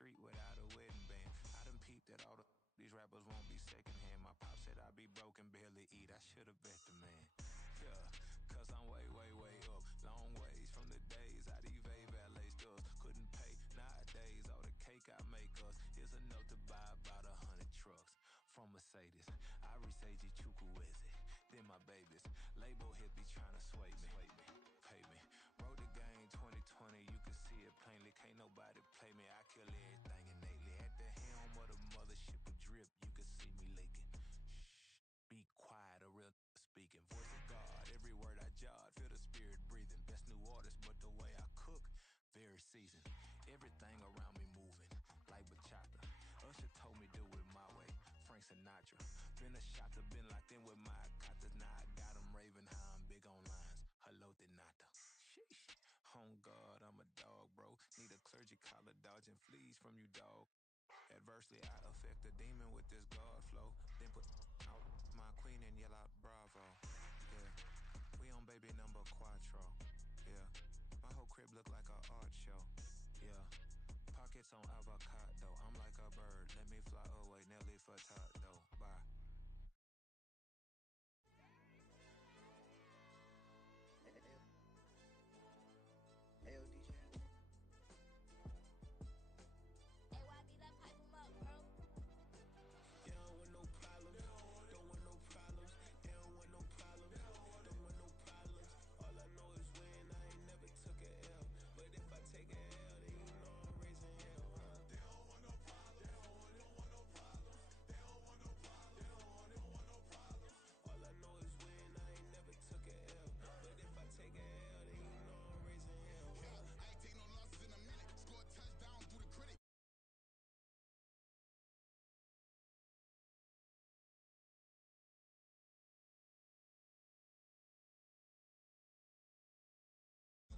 street without a wedding band. I done peeped that all these rappers won't be secondhand. My pop said I'd be broke and barely eat. I should've bet the man. Yeah, cause I'm way, way, way up. Long ways from the days I evade valet stores. Couldn't pay nowadays. All the cake I make us is enough to buy about 100 trucks from Mercedes. I resage Chukwueze, then my babies. Label hit be trying to sway me. Pay me. Wrote the game 2020, you can see it plainly. Can't nobody play me. I kill everything innately. At the helm of the mothership of drip, you can see me leaking. Shh, be quiet, a real speaking. Voice of God, every word I jot, feel the spirit breathing. Best new artist, but the way I cook, very seasoned. Everything around me moving, like bachata. Usher told me do it my way, Frank Sinatra. Been a shotter, been locked in with my katas. Now I got them raving how I'm big on lines. Hello, de nata. Sheesh. On God, I'm a dog, bro. Need a clergy collar, dodging fleas from you, dog. Adversely, I affect a demon with this God flow. Then put out my queen and yell out bravo. Yeah, we on baby number quattro. Yeah, my whole crib look like a art show. Yeah, pockets on avocado. I'm like a bird. Let me fly away, Nelly Furtado. Bye. Hey, DJ. AYD, let pipe him up, bro. They don't want no problems. Don't want no problems. They don't want no problems. Don't want no problems. All I know is when I ain't never took a L. But if I take a L, then you know I'm raising hell, huh? They don't want no problems. They don't want no problems. They don't want no problems. They don't want no problems. All I know is when I ain't never took a L. But if I take a L, then you know I'm raising hell, huh? Yeah, I ain't take no losses in a minute. Score a touchdown through the critic.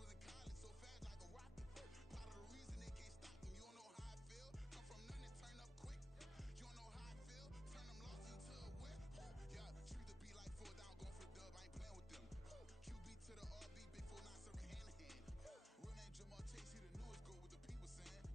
Was in college so fast like a rocket. Part of the reason they can't stop him. You don't know how I feel. Come from nothing, turn up quick. You don't know how I feel. Turn them losses into a whip. Yeah, treat the beat like 4 down, going for the dub. I ain't playing with them. QB to the RB, big 4-9 serving hand to hand. Real name Jamal Chase, he the newest goal with the people saying.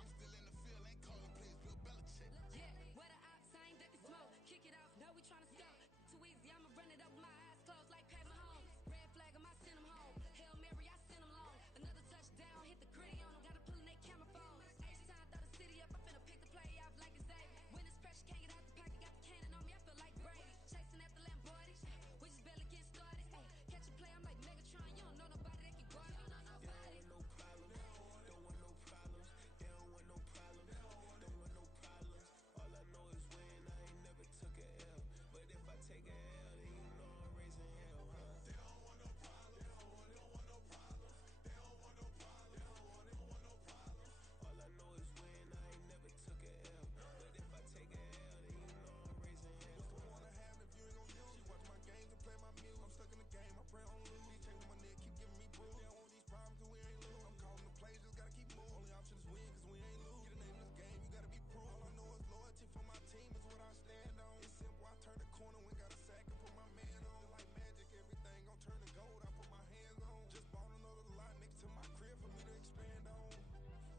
I'm still in the field, ain't calling plays, Bill Belichick. Yeah, where the ops, I ain't ducking smoke. Kick it off, no, we tryna score. Too easy, I'ma run it up with my eyes closed like Pat Mahomes. Red flag him, I send him home. Hail Mary, I send him long. Another touchdown, hit the gritty on him. Gotta pull in they camera phones. H-time, throw the city up. I finna pick the play off like it's Xavier. When it's pressure, can't get out the pocket. Got the cannon on me, I feel like Brady. Chasing after Lamborghini. We just barely getting started. Ay, catch a play, I'm like Megatron. You don't know nobody that can guard. You don't know nobody. They don't want no problems. Don't want no problems. They don't want no problems. Don't want no problems. All I know is when I ain't never took a L. But if I take a L, then you know I'm raising hell, huh? They don't want no problems. They don't want no problems. They don't want no problems. They don't want no problems. All I know is when I ain't never took a L. But if I take a L, then you know I'm raising hell. What's the point of having if you ain't gon' use? She watch my games and play my music. I'm stuck in the game, I pray on lose. These chains on my neck keep giving me bruise. They don't want these problems cause we ain't lose. I'm calling the plays, just gotta keep moving. Only option is win cause we ain't lose. Get a name in this game, you gotta be proof. All I know is loyalty for my team is what I stand on. It's simple, I turn the corner when got a sack and put my man on. Like magic, everything gon' turn to gold, I put my hands on. Just bought another lot next to my crib for me to expand on.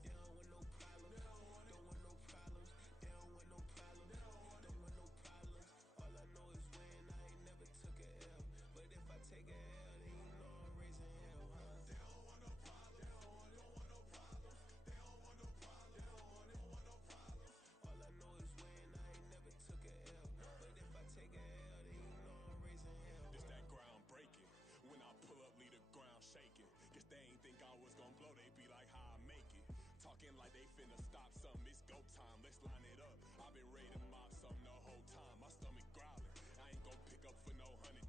They don't want no problems. Don't want no problems. They don't want no problems. Don't want no problems. All I know is when I ain't never took a L. But if I take a L, then you know I'm raising hell, huh? They don't want no problems. They don't want no problems. They don't want no problems. They don't want no problems. All I know is when I ain't never took a L. But if I take a L, then you know I'm raising hell. It's that ground breaking. When I pull up, leave the ground shaking. Guess they ain't think I was gonna blow, they be like, how I make it. Talking like they finna stop something, it's go time, let's line it up. I've been ready to mob something the whole time, my stomach growling. I ain't gon' pick up for no 100,000.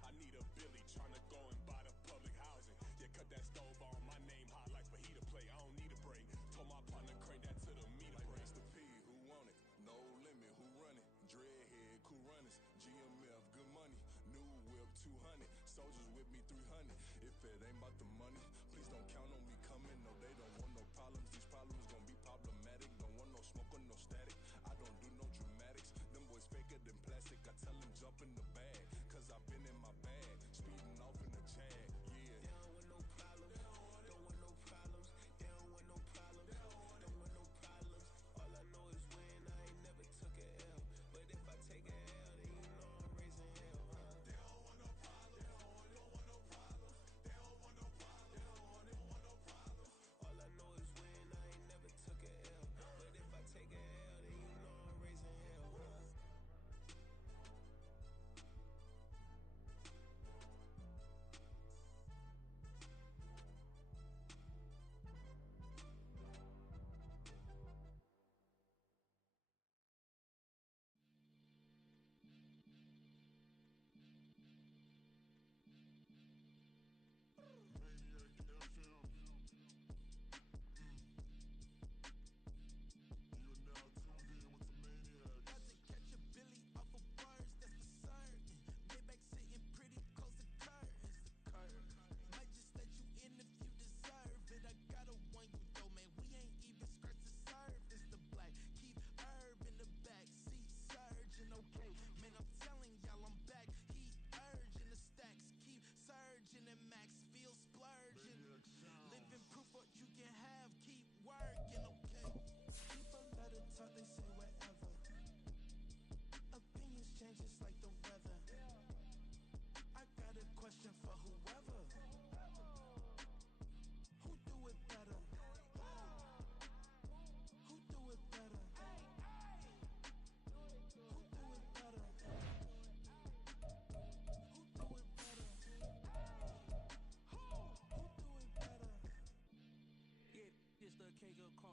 I need a Billy tryna go and buy the public housing. Yeah, cut that stove on, my name hot like fajita play. I don't need a break. Told my partner crank that to the meter break. Mr. P, who want it? No limit, who run it? Dreadhead, cool runners, GMF, good money. New whip, 200. Soldiers with me, 300. If it ain't about the money, please don't count on me coming. No, they don't want no problems. These problems gon' be problematic. Don't want no smoke or no static. I don't do no dramatics. Them boys faker than plastic. I tell them jump in the bag, cause I've been in my bag. Speeding off in the Jag, yeah. They don't want no problems. Don't want no problems. They don't want no problems. Don't want no problems.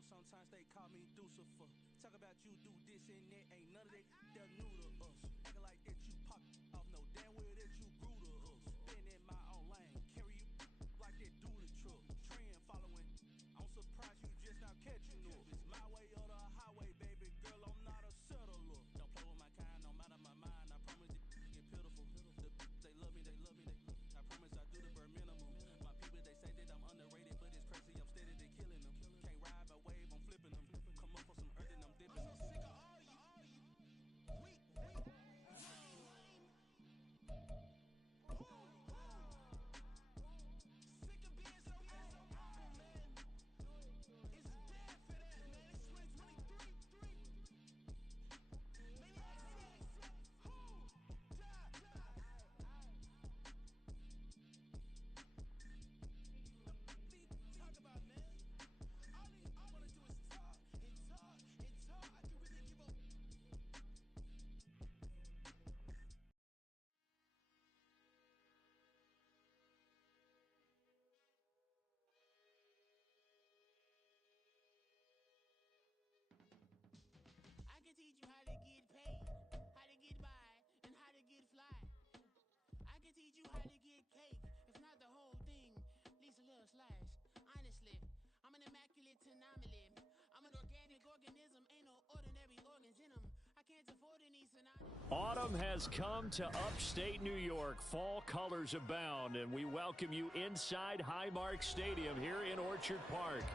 sometimes they call me Lucifer. Talk about you do this and that, ain't none of that they're new to us. Acting like that you pop off, no damn well that you grew to us. Been in my own lane, carry you like that do the truck. Trend following, I'm surprised you just now catching up. It's my way or the highway, baby girl, I'm not a settler. Don't play with my kind, no matter my mind, I promise it get pitiful. They love me, they love me, I promise I do the bare minimum. My people, they say that I'm underrated, but it's crazy, I'm steady, they killing them. Can't ride my wave, I'm flipping them. Come up for some earth and I'm dipping them. I'm so sick of all you weak, lame. Sick of being so man. It's dead for that, man. It's 2023. Maniacs. Who? Talk about, man. All I wanna do is talk and talk and talk. I can really give a. I can teach you how to get paid, how to get by, and how to get fly. I can teach you how to get cake, if not the whole thing, at least a little slice. Honestly, I'm an immaculate anomaly. I'm an organic organism, ain't no ordinary organs in them. I can't afford any synonyms. Autumn has come to upstate New York. Fall colors abound, and we welcome you inside Highmark Stadium here in Orchard Park.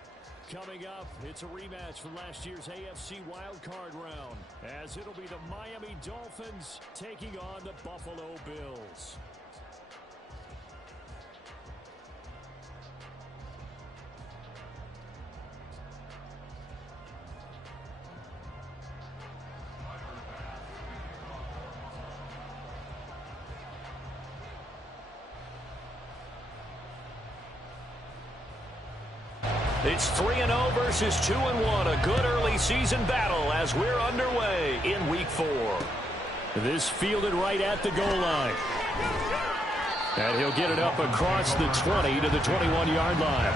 Coming up, it's a rematch from last year's AFC wildcard round, as it'll be the Miami Dolphins taking on the Buffalo Bills. It's 3-0 versus 2-1. A good early season battle as we're underway in Week 4. This fielded right at the goal line. And he'll get it up across the 20 to the 21-yard line.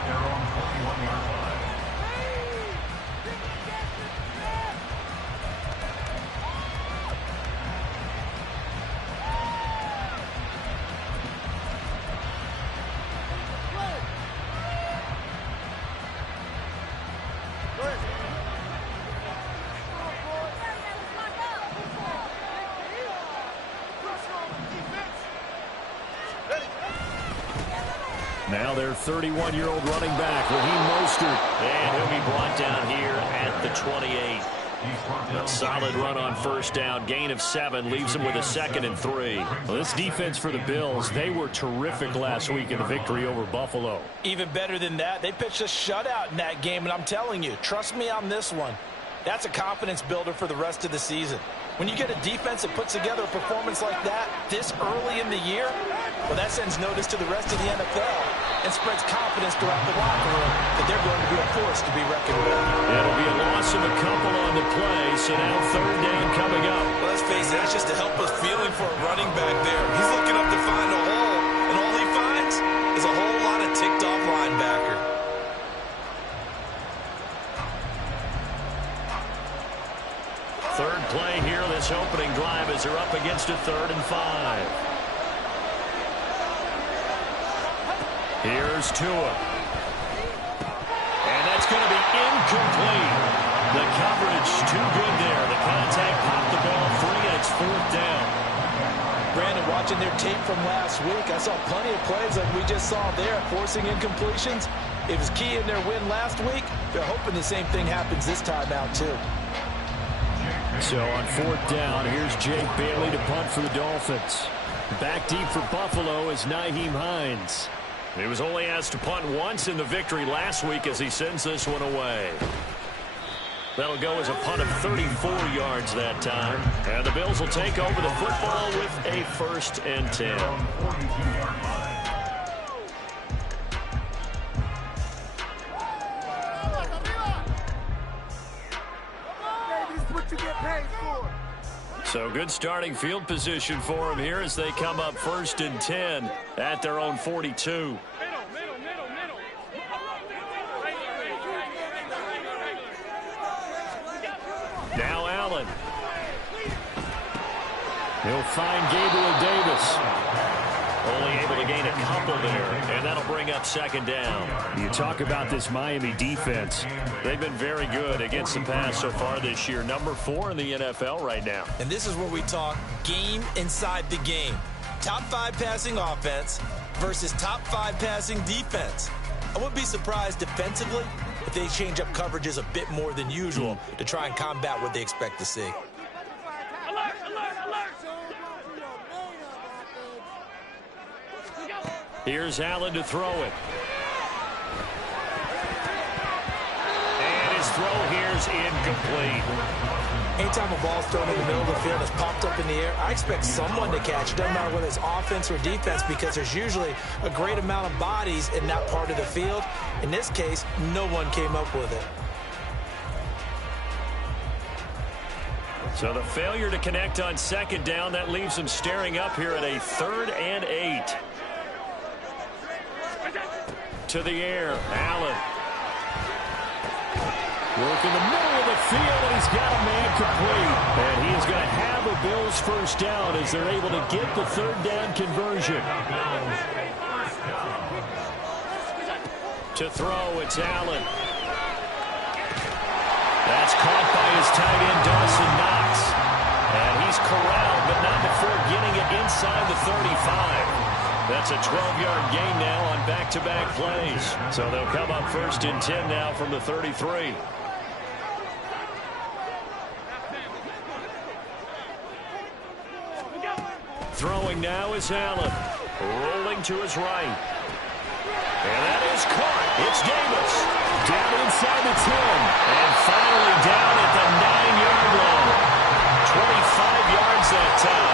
Now their 31-year-old running back, Raheem Mostert. And he'll be brought down here at the 28. A solid run on first down. Gain of 7 leaves him with a 2nd and 3. Well, this defense for the Bills, they were terrific last week in the victory over Buffalo. Even better than that, they pitched a shutout in that game, and I'm telling you, trust me on this one. That's a confidence builder for the rest of the season. When you get a defense that puts together a performance like that this early in the year, well, that sends notice to the rest of the NFL and spreads confidence throughout the locker room that they're going to be a force to be reckoned with. It'll be a loss of a couple on the play, so now 3rd down coming up. Well, let's face it, that's just a helpless feeling for a running back there. He's looking up to find a hole, and all he finds is a whole lot of ticked-off linebacker. Third play here, this opening drive as they're up against a 3rd and 5. Here's Tua. And that's going to be incomplete. The coverage too good there. The contact popped the ball free, and it's 4th down. Brandon, watching their tape from last week, I saw plenty of plays like we just saw there, forcing incompletions. It was key in their win last week. They're hoping the same thing happens this time out, too. So on 4th down, here's Jake Bailey to punt for the Dolphins. Back deep for Buffalo is Nyheim Hines. He was only asked to punt once in the victory last week as he sends this one away. That'll go as a punt of 34 yards that time. And the Bills will take over the football with a 1st and 10. So good starting field position for them here as they come up 1st and 10 at their own 42. He'll find Gabriel Davis. Only able to gain a couple there, and that'll bring up second down. You talk about this Miami defense. They've been very good against the pass so far this year. Number 4 in the NFL right now. And this is where we talk game inside the game. Top 5 passing offense versus top 5 passing defense. I wouldn't be surprised defensively if they change up coverages a bit more than usual to try and combat what they expect to see. Here's Allen to throw it. And his throw here's incomplete. Anytime a ball's thrown in the middle of the field, it's popped up in the air, I expect someone to catch it. Doesn't matter whether it's offense or defense, because there's usually a great amount of bodies in that part of the field. In this case, no one came up with it. So the failure to connect on second down, that leaves them staring up here at a 3rd and 8. To the air, Allen. Work in the middle of the field, and he's got a man complete. And he is going to have a Bills first down as they're able to get the 3rd down conversion. To throw, it's Allen. That's caught by his tight end, Dawson Knox. And he's corralled, but not before getting it inside the 35. That's a 12-yard gain now on back-to-back plays. So they'll come up 1st and 10 now from the 33. Throwing now is Allen. Rolling to his right. And that is caught. It's Davis. Down inside the 10. And finally down at the 9-yard line. 25 yards that time.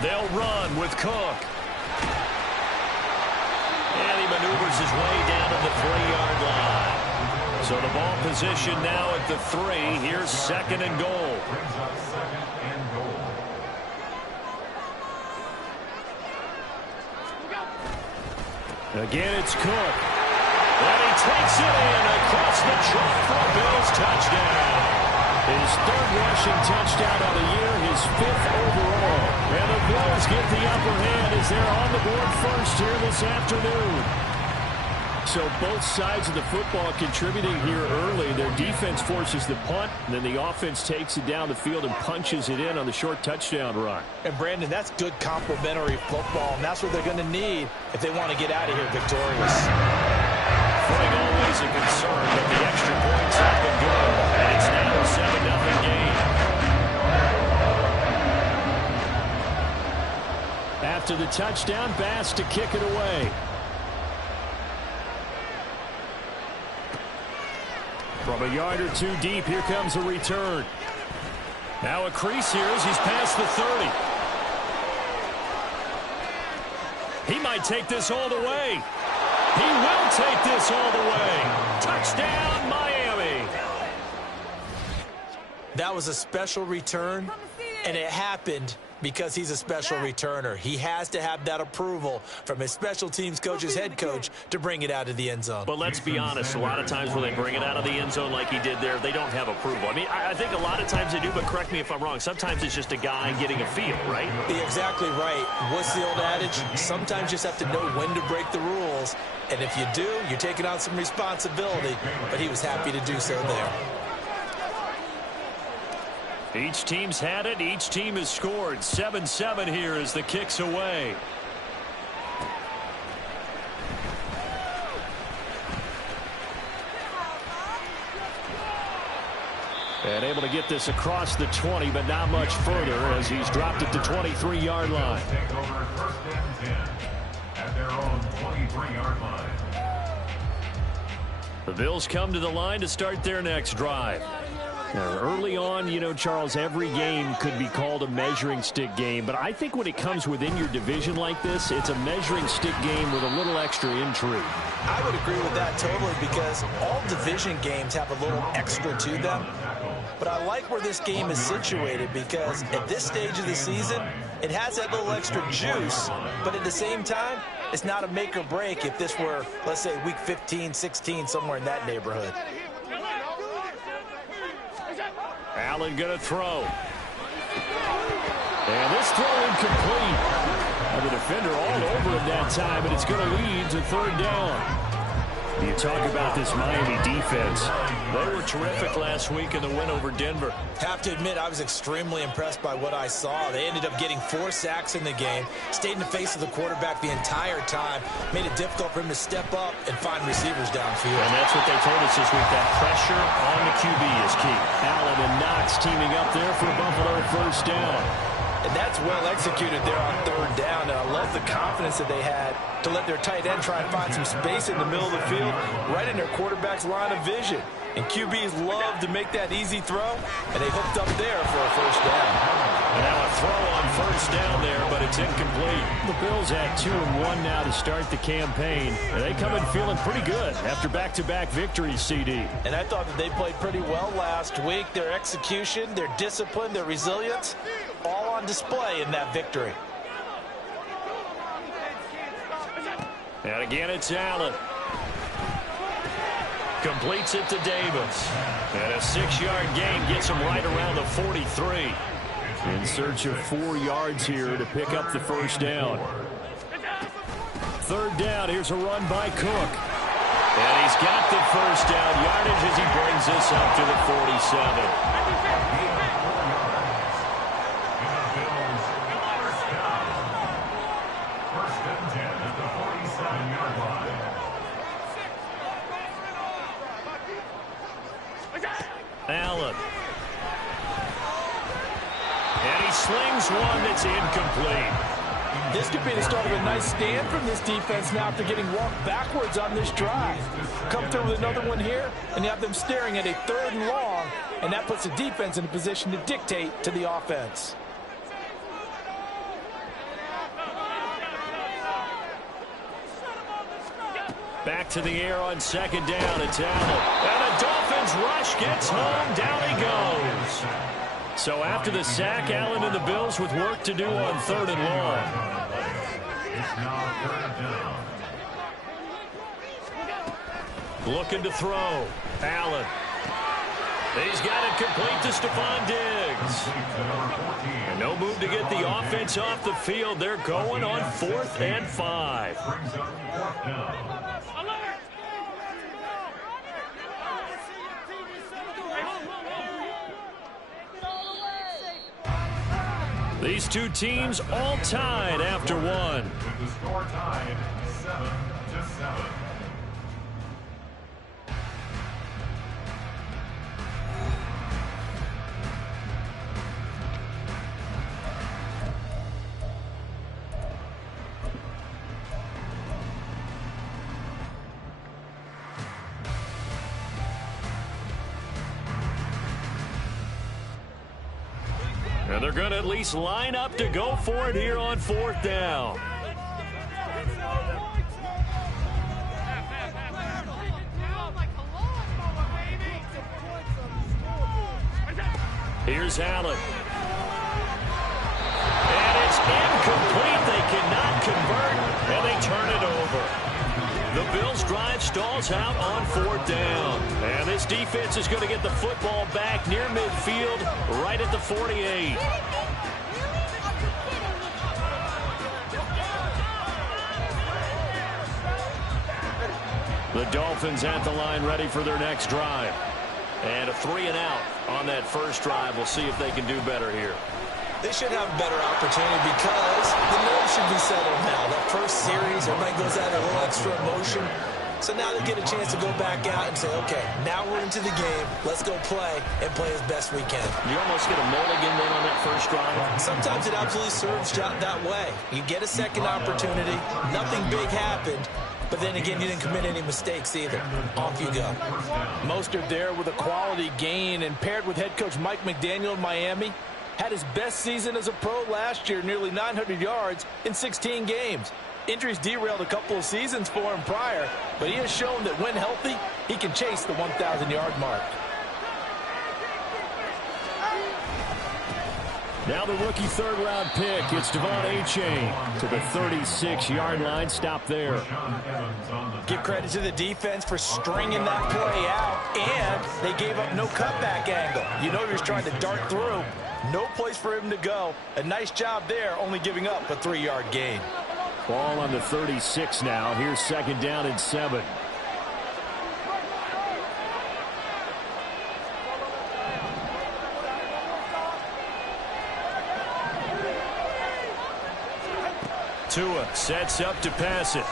They'll run with Cook. And he maneuvers his way down to the 3-yard line. So the ball position now at the 3. Here's 2nd and goal. Again, it's Cook. And he takes it in across the chalk for a Bills touchdown. His 3rd rushing touchdown of the year, his 5th overall. And the Bills get the upper hand as they're on the board first here this afternoon. So both sides of the football contributing here early. Their defense forces the punt, and then the offense takes it down the field and punches it in on the short touchdown run. And, Brandon, that's good complementary football, and that's what they're going to need if they want to get out of here victorious. Footing always a concern, but the extra points have been good. And it's now a 7-0 game. After the touchdown, Bass to kick it away. From a yard or 2 deep, here comes a return. Now a crease here as he's past the 30. He might take this all the way. He will take this all the way. Touchdown, Miami. That was a special return, and it happened because he's a special returner. He has to have that approval from his special teams coach, his head coach, to bring it out of the end zone. But let's be honest, a lot of times when they bring it out of the end zone like he did there, they don't have approval. I mean, I think a lot of times they do, but correct me if I'm wrong. Sometimes it's just a guy getting a feel, right? You're exactly right. What's the old adage? Sometimes you just have to know when to break the rules. And if you do, you're taking on some responsibility. But he was happy to do so there. Each team's had it. Each team has scored. 7-7 here as the kick's away. And able to get this across the 20, but not much further as he's dropped it to 23-yard line. Take over 1st and 10 at their own 23-yard line. The Bills come to the line to start their next drive. Early on, you know, Charles, every game could be called a measuring stick game. But I think when it comes within your division like this, it's a measuring stick game with a little extra intrigue. I would agree with that totally because all division games have a little extra to them. But I like where this game is situated because at this stage of the season, it has that little extra juice. But at the same time, it's not a make or break if this were, let's say, week 15, 16, somewhere in that neighborhood. Allen going to throw. And this throw incomplete. And the defender all over him that time, and it's going to lead to third down. You talk about this Miami defense. They were terrific last week in the win over Denver. Have to admit, I was extremely impressed by what I saw. They ended up getting 4 sacks in the game, stayed in the face of the quarterback the entire time, made it difficult for him to step up and find receivers downfield. And that's what they told us this week, that pressure on the QB is key. Allen and Knox teaming up there for Buffalo first down. And that's well executed there on third down. And I love the confidence that they had to let their tight end try and find some space in the middle of the field, right in their quarterback's line of vision. And QBs love to make that easy throw, and they hooked up there for a first down. And now a throw on first down there, but it's incomplete. The Bills at 2-1 now to start the campaign. And they come in feeling pretty good after back-to-back victories, CD. And I thought that they played pretty well last week. Their execution, their discipline, their resilience, all on display in that victory. And again, it's Allen. Completes it to Davis. And a 6-yard gain gets him right around the 43. In search of 4 yards here to pick up the first down. Third down, here's a run by Cook. And he's got the first down yardage as he brings this up to the 47. Allen. And he slings one that's incomplete. This could be the start of a nice stand from this defense now after getting walked backwards on this drive. Come through with another one here, and you have them staring at a 3rd and long, and that puts the defense in a position to dictate to the offense. Back to the air on second down. It's Allen. And the Dolphins rush gets home. Down he goes. So after the sack, Allen and the Bills with work to do on 3rd and long. Looking to throw. Allen. He's got it complete to Stephon Diggs. And no move to get the offense off the field. They're going on 4th and 5. These two teams all tied after one. With the score tied 7-7. And they're going to at least line up to go for it here on 4th down. Here's Allen. And it's incomplete. They cannot convert, and they turn it over. The Bills' drive stalls out on 4th down. And this defense is going to get the football back near midfield, right at the 48. The Dolphins at the line ready for their next drive. And a 3-and-out on that first drive. We'll see if they can do better here. They should have a better opportunity because the nerves should be settled now. That first series, everybody goes out a little extra emotion. So now they get a chance to go back out and say, okay, now we're into the game. Let's go play and play as best we can. You almost get a mulligan then on that first drive. Sometimes it absolutely serves that way. You get a second opportunity. Nothing big happened. but then again, you didn't commit any mistakes either. Off you go. Mostert there with a quality gain, and paired with head coach Mike McDaniel in Miami, had his best season as a pro last year, nearly 900 yards in 16 games. Injuries derailed a couple of seasons for him prior, but he has shown that when healthy, he can chase the 1,000-yard mark. Now the rookie third-round pick. It's Devon Achane to the 36-yard line. Stop there. Give credit to the defense for stringing that play out, and they gave up no cutback angle. You know he was trying to dart through. No place for him to go. A nice job there, only giving up a 3-yard gain. Ball on the 36 now. Here's 2nd down and 7. Tua sets up to pass it.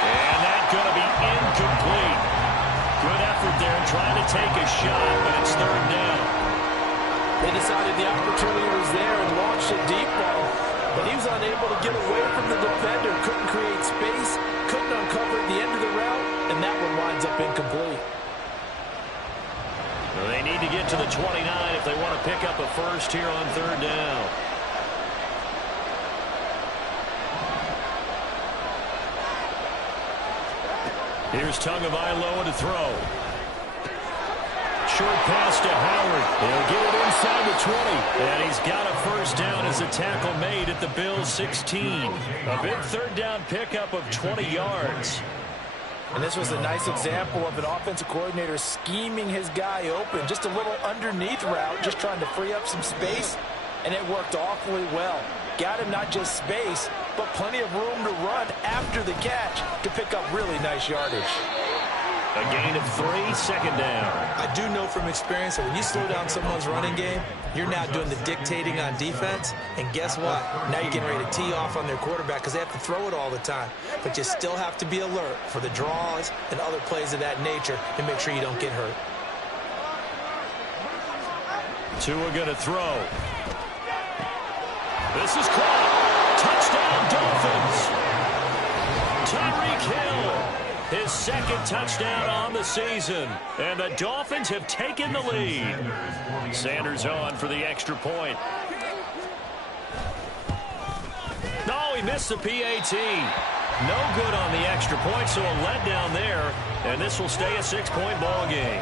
And that's going to be incomplete. Good effort there trying to take a shot, but it's 3rd down. They decided the opportunity was there and launched a deep ball, but he was unable to get away from the defender. Couldn't create space, couldn't uncover at the end of the route, and that one winds up incomplete. Well, they need to get to the 29 if they want to pick up a first here on 3rd down. Here's Tagovailoa to throw. Short pass to Howard. He'll get it inside the 20. And he's got a first down as a tackle made at the Bills' 16. A big 3rd down pickup of 20 yards. And this was a nice example of an offensive coordinator scheming his guy open. Just a little underneath route, just trying to free up some space. And it worked awfully well. Got him not just space, but plenty of room to run after the catch to pick up really nice yardage. A gain of 3, 2nd down. I do know from experience that when you slow down someone's running game, you're now doing the dictating on defense. And guess what? Now you're getting ready to tee off on their quarterback because they have to throw it all the time. But you still have to be alert for the draws and other plays of that nature and make sure you don't get hurt. Tua going to throw. This is caught. Touchdown, Dolphins. Tyreek Hill, his 2nd touchdown on the season. And the Dolphins have taken the lead. Sanders on for the extra point. No, he missed the PAT. No good on the extra point, so a letdown there. And this will stay a 6-point ball game.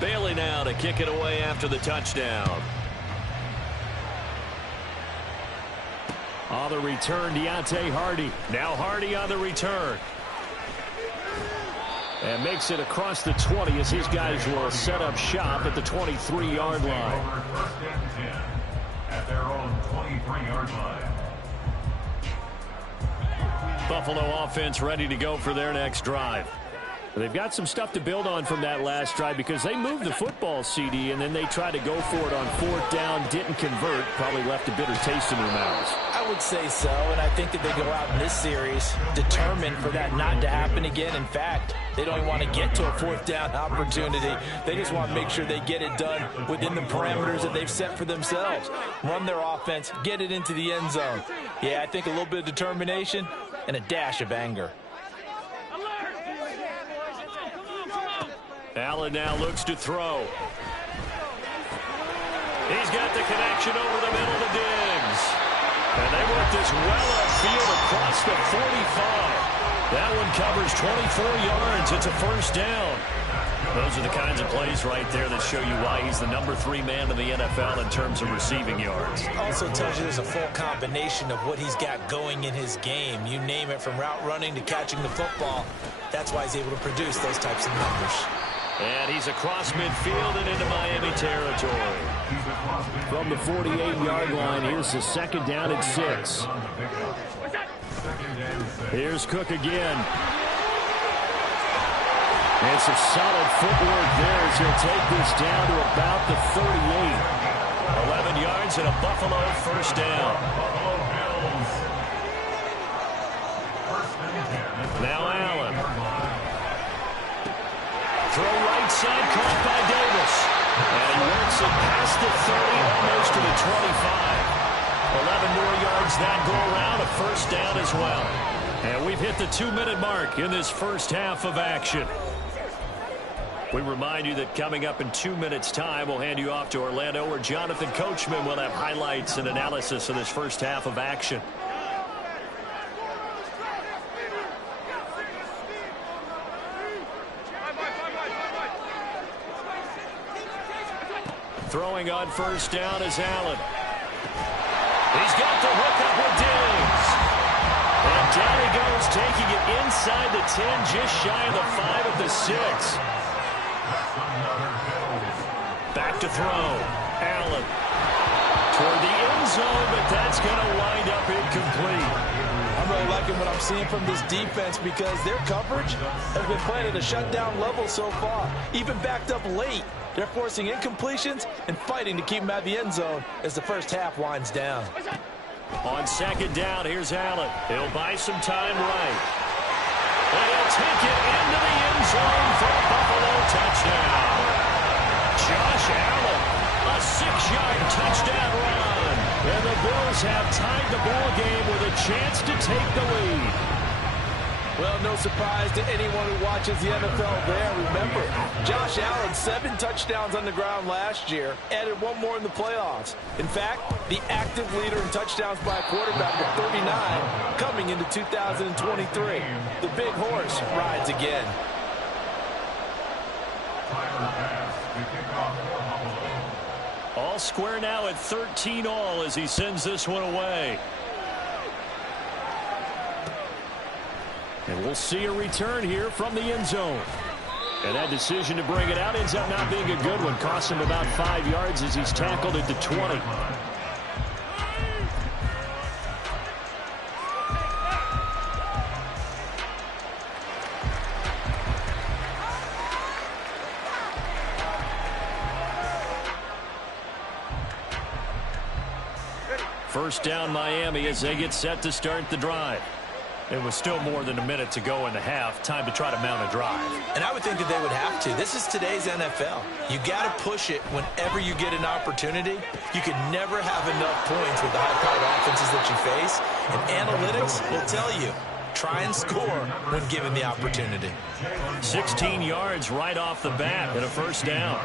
Bailey now to kick it away after the touchdown. On the return, Deontay Hardy. Now Hardy on the return. And makes it across the 20 as his guys will set up shop at the 23-yard line. First and 10 at their own 23-yard line. Buffalo offense ready to go for their next drive. They've got some stuff to build on from that last drive because they moved the football, CD, and then they tried to go for it on 4th down, didn't convert, probably left a bitter taste in their mouths. I would say so, and I think that they go out in this series determined for that not to happen again. In fact, they don't even want to get to a 4th down opportunity. They just want to make sure they get it done within the parameters that they've set for themselves. Run their offense, get it into the end zone. Yeah, I think a little bit of determination and a dash of anger. Allen now looks to throw. He's got the connection over the middle to Diggs. And they work this well upfield across the 45. That one covers 24 yards. It's a first down. Those are the kinds of plays right there that show you why he's the number 3 man in the NFL in terms of receiving yards. Also tells you there's a full combination of what he's got going in his game. You name it, from route running to catching the football. That's why he's able to produce those types of numbers. And he's across midfield and into Miami territory. From the 48-yard line, here's the 2nd down and 6. Here's Cook again. And some solid footwork there as he'll take this down to about the 38. 11 yards and a Buffalo first down. Now Allen. throw right side, caught by Davis. And he works it past the 30, almost to the 25. 11 more yards that go around, a first down as well. And we've hit the 2-minute mark in this first half of action. We remind you that coming up in 2 minutes' time, we'll hand you off to Orlando, where Jonathan Coachman will have highlights and analysis of this first half of action. Throwing on first down is Allen. He's got the hook up with Diggs. And down he goes, taking it inside the 10, just shy of the 5 at the 6. Back to throw. Allen toward the end zone, but that's going to wind up incomplete. I'm really liking what I'm seeing from this defense because their coverage has been playing at a shutdown level so far. Even backed up late, they're forcing incompletions and fighting to keep them at the end zone as the first half winds down. On second down, here's Allen. He'll buy some time right. And he'll take it into the end zone for a Buffalo touchdown. Josh Allen, a 6-yard touchdown run. And the Bills have tied the ball game with a chance to take the lead. Well, no surprise to anyone who watches the NFL there. Remember, Josh Allen, 7 touchdowns on the ground last year, added 1 more in the playoffs. In fact, the active leader in touchdowns by a quarterback with 39 coming into 2023. The big horse rides again. All square now at 13-all as he sends this one away. And we'll see a return here from the end zone. And that decision to bring it out ends up not being a good one. Costs him about 5 yards as he's tackled at the 20. First down Miami as they get set to start the drive. It was still more than a minute to go in the half. Time to try to mount a drive. And I would think that they would have to. This is today's NFL. You got to push it whenever you get an opportunity. You can never have enough points with the high-powered offenses that you face. And analytics will tell you, try and score when given the opportunity. 16 yards right off the bat and a first down.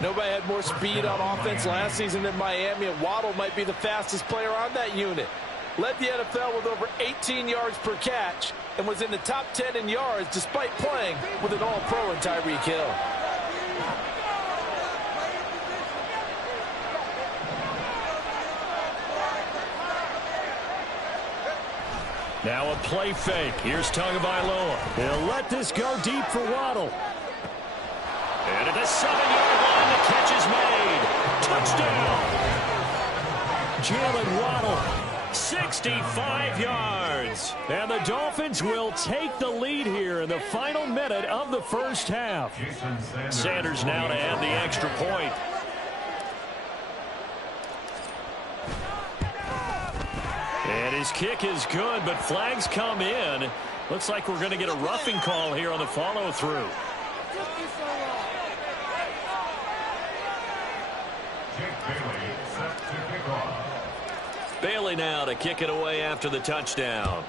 Nobody had more speed on offense last season than Miami, and Waddle might be the fastest player on that unit. Led the NFL with over 18 yards per catch and was in the top 10 in yards despite playing with an all-pro in Tyreek Hill. Now a play fake. Here's Tagovailoa. He'll let this go deep for Waddle. And at the 7-yard line, the catch is made. Touchdown. Jalen Waddle. 65 yards. And the Dolphins will take the lead here in the final minute of the first half. Sanders now to add the extra point. And his kick is good, but flags come in. Looks like we're going to get a roughing call here on the follow-through. Bailey now to kick it away after the touchdown.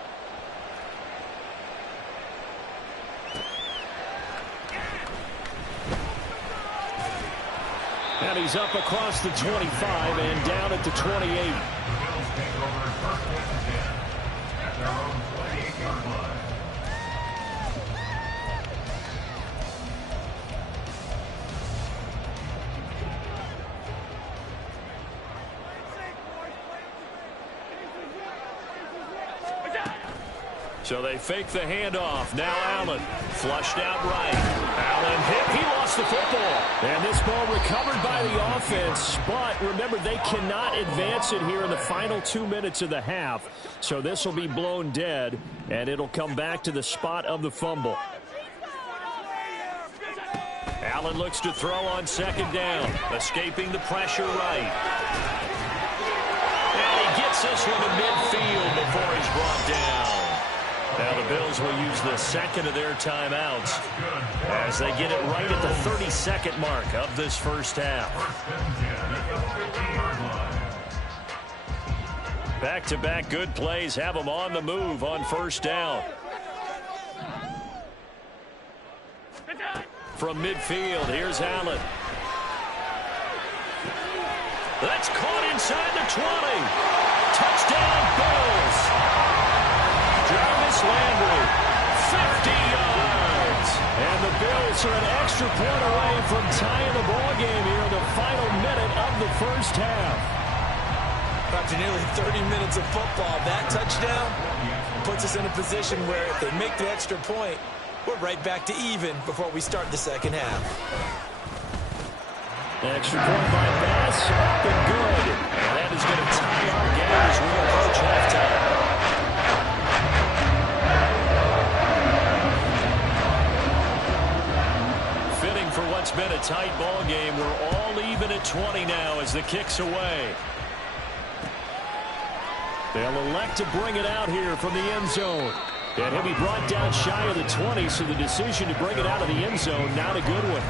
And he's up across the 25 and down at the 28. So they fake the handoff. Now Allen flushed out right. Allen hit. He lost the football. And this ball recovered by the offense. But remember, they cannot advance it here in the final 2 minutes of the half. So this will be blown dead, and it'll come back to the spot of the fumble. Allen looks to throw on second down. Escaping the pressure right. And he gets this one to midfield before he's brought down. Now the Bills will use the second of their timeouts as they get it right at the 32nd mark of this first half. Back-to-back good plays have them on the move on first down. From midfield, here's Allen. That's caught inside the 20. Touchdown, Bills. Jarvis Landry, 50 yards. And the Bills are an extra point away from tying the ball game here in the final minute of the first half. After nearly 30 minutes of football, that touchdown puts us in a position where if they make the extra point, we're right back to even before we start the second half. Extra point by Bass, up and good. And that is going to tie our game as we approach halftime. Fitting for what's been a tight ball game. We're all even at 20 now as the kick's away. They'll elect to bring it out here from the end zone. And he'll be brought down shy of the 20, so the decision to bring it out of the end zone, not a good one.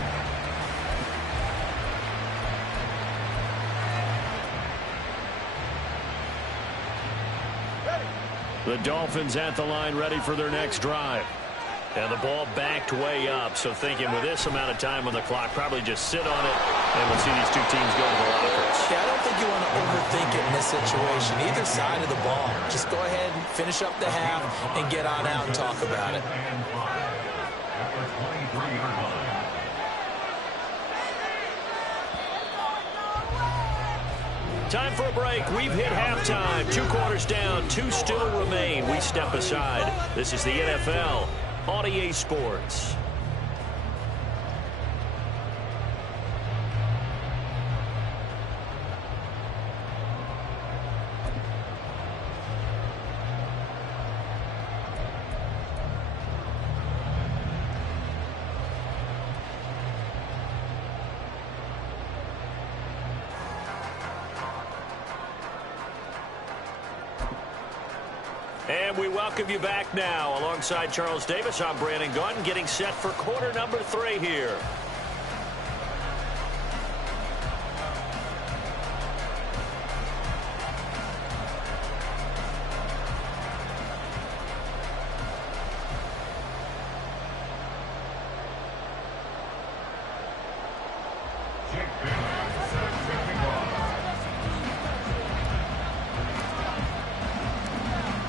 The Dolphins at the line ready for their next drive. And the ball backed way up, so thinking with this amount of time on the clock, probably just sit on it, and we'll see these two teams go to the lockers. Yeah, I don't think you want to overthink it in this situation. Either side of the ball. Just go ahead and finish up the half and get on out and talk about it. Time for a break. We've hit halftime. 2 quarters down. 2 still remain. We step aside. This is the NFL on EA Sports. And we welcome you back now. Alongside Charles Davis, I'm Brandon Gaudin, getting set for quarter number 3 here.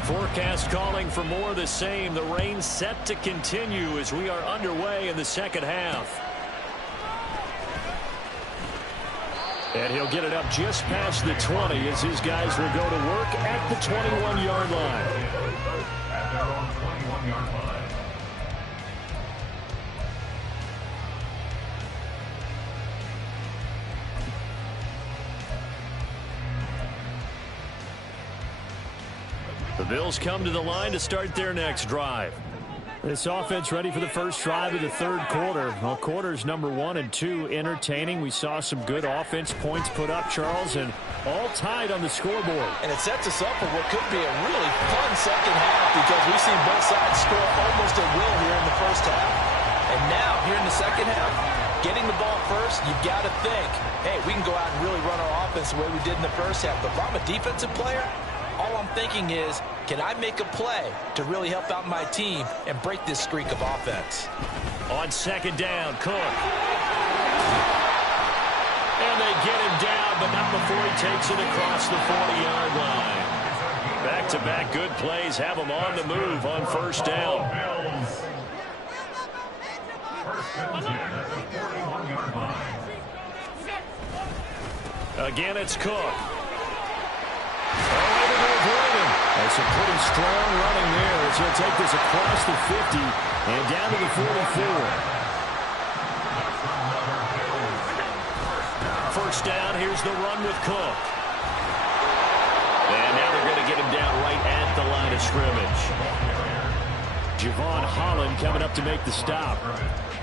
Forecast calling for more of the same. The rain set to continue as we are underway in the second half. And he'll get it up just past the 20 as his guys will go to work at the 21-yard line. At their own 21-yard line. The Bills come to the line to start their next drive. This offense ready for the first drive of the third quarter. Well, quarters number 1 and 2 entertaining. We saw some good offense points put up, Charles, and all tied on the scoreboard. And it sets us up for what could be a really fun second half because we've seen both sides score almost at will here in the first half. And now, here in the second half, getting the ball first, you've got to think, hey, we can go out and really run our offense the way we did in the first half. But if I'm a defensive player, all I'm thinking is, can I make a play to really help out my team and break this streak of offense? On second down, Cook. And they get him down, but not before he takes it across the 40-yard line. Back-to-back good plays have him on the move on first down. Again, it's Cook. That's a pretty strong running there as he'll take this across the 50 and down to the 44. First down, here's the run with Cook. And now they're going to get him down right at the line of scrimmage. Javon Holland coming up to make the stop.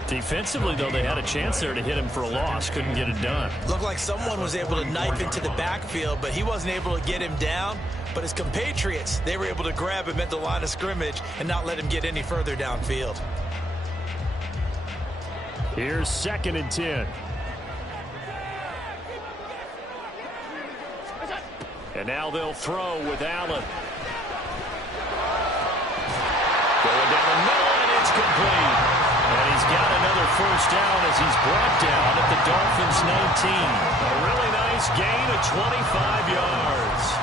Defensively, though, they had a chance there to hit him for a loss. Couldn't get it done. Looked like someone was able to knife into the backfield, but he wasn't able to get him down. But his compatriots, they were able to grab him at the line of scrimmage and not let him get any further downfield. Here's 2nd and 10. And now they'll throw with Allen. Going down the middle, and it's complete. And he's got another first down as he's brought down at the Dolphins' 19. A really nice gain of 25 yards.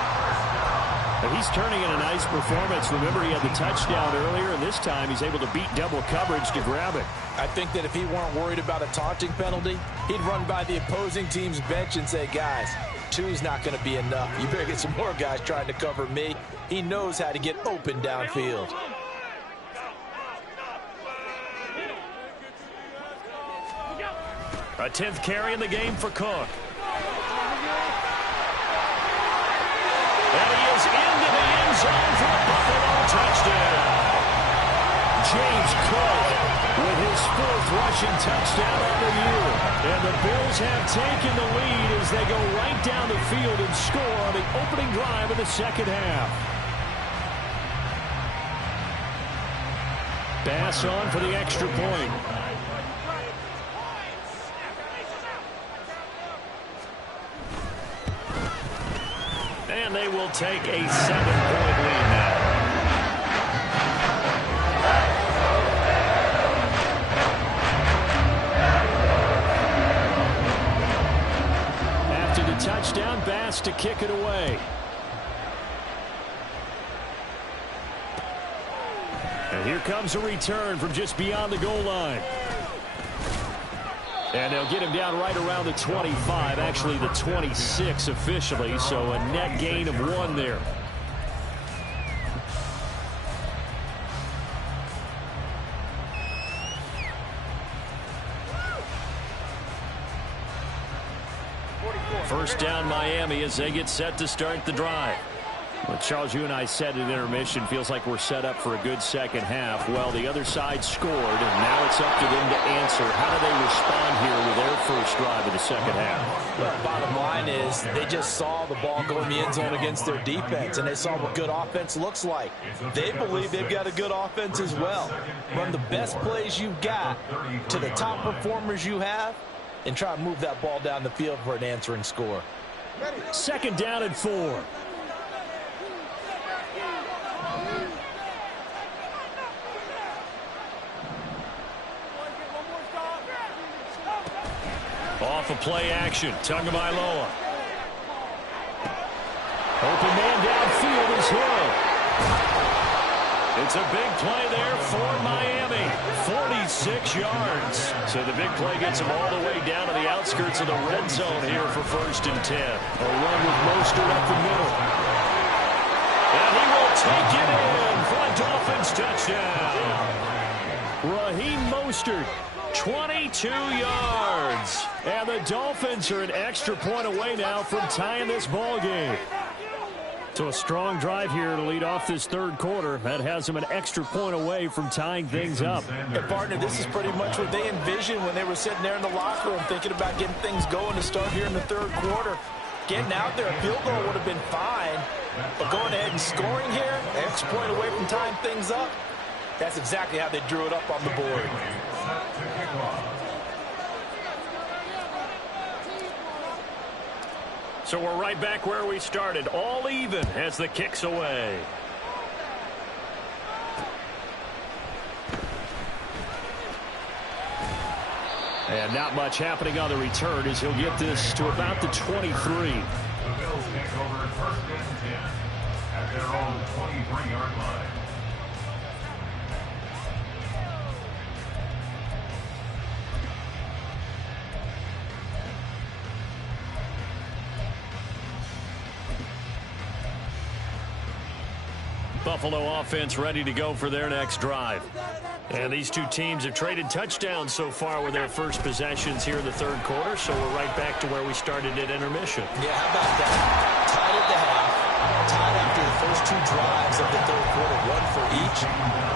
And he's turning in a nice performance. Remember, he had the touchdown earlier, and this time he's able to beat double coverage to grab it. I think that if he weren't worried about a taunting penalty, he'd run by the opposing team's bench and say, guys, 2 is not going to be enough. You better get some more guys trying to cover me. He knows how to get open downfield. A 10th carry in the game for Cook. And he is into the end zone for a Buffalo touchdown. James Cook with his 4th rushing touchdown of the year. And the Bills have taken the lead as they go right down the field and score on the opening drive of the second half. Bass on for the extra point. And they will take a 7-point lead now. After the touchdown, Bass to kick it away. And here comes a return from just beyond the goal line. And they'll get him down right around the 25, actually the 26 officially, so a net gain of 1 there. First down Miami as they get set to start the drive. Well, Charles, you and I said at intermission, feels like we're set up for a good second half. Well, the other side scored, and now it's up to them to answer. How do they respond here with their first drive of the second half? Well, bottom line is they just saw the ball go in the end zone against their defense, and they saw what good offense looks like. They believe they've got a good offense as well. Run the best plays you've got to the top performers you have, and try to move that ball down the field for an answering score. 2nd down and 4. Off of play action, Tagovailoa. Open man downfield is Hill. It's a big play there for Miami. 46 yards. So the big play gets them all the way down to the outskirts of the red zone here for 1st and 10. A run with Mostert up the middle. And he will take it in for a Dolphins touchdown. Raheem Mostert, 22 yards. And the Dolphins are an extra point away now from tying this ball game. So a strong drive here to lead off this 3rd quarter. That has them an extra point away from tying things up. And partner, this is pretty much what they envisioned when they were sitting there in the locker room thinking about getting things going to start here in the 3rd quarter. Getting out there, a field goal would have been fine. But going ahead and scoring here, an extra point away from tying things up, that's exactly how they drew it up on the board. So we're right back where we started, all even as the kick's away. And not much happening on the return as he'll get this to about the 23. The Bills take over 1st and 10 at their own 23-yard line. Buffalo offense ready to go for their next drive. And these two teams have traded touchdowns so far with their first possessions here in the 3rd quarter, so we're right back to where we started at intermission. Yeah, how about that? Tied at the half, tied after the first 2 drives of the 3rd quarter, 1 for each.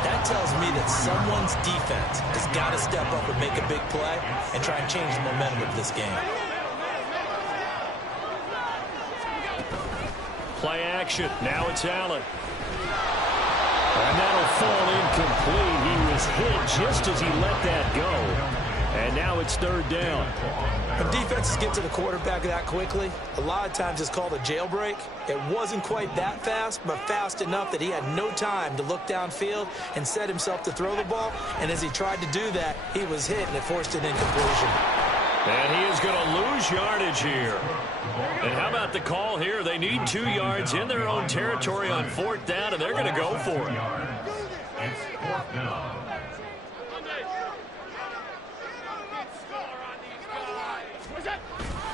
That tells me that someone's defense has got to step up and make a big play and try and change the momentum of this game. Play action. Now it's Allen. And that'll fall incomplete. He was hit just as he let that go. And now it's third down. When defenses get to the quarterback that quickly, a lot of times it's called a jailbreak. It wasn't quite that fast, but fast enough that he had no time to look downfield and set himself to throw the ball. And as he tried to do that, he was hit, and it forced an incompletion. And he is going to lose yardage here. And how about the call here? They need 2 yards in their own territory on 4th down, and they're going to go for it. It's 4th down.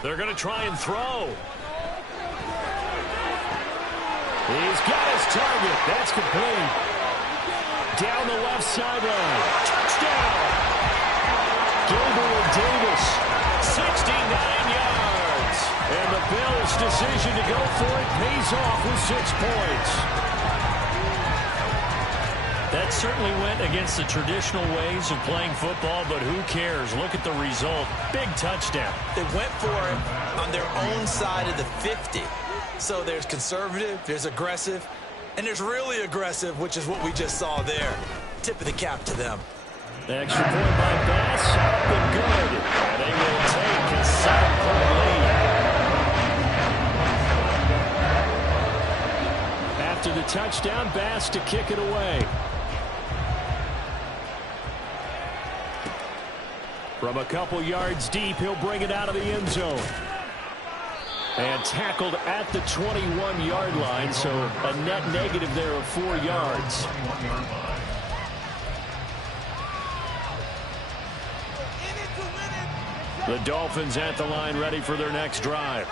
They're going to try and throw. He's got his target. That's complete. Down the left sideline. Touchdown. Gabriel Davis, 69 yards. And the Bills' decision to go for it pays off with 6 points. That certainly went against the traditional ways of playing football, but who cares? Look at the result. Big touchdown. They went for it on their own side of the 50. So there's conservative, there's aggressive, and there's really aggressive, which is what we just saw there. Tip of the cap to them. Extra point by Bass, up and good. And they will take a 7-point lead. After the touchdown, Bass to kick it away. From a couple yards deep, he'll bring it out of the end zone. And tackled at the 21-yard line, so a net negative there of 4 yards. The Dolphins at the line, ready for their next drive.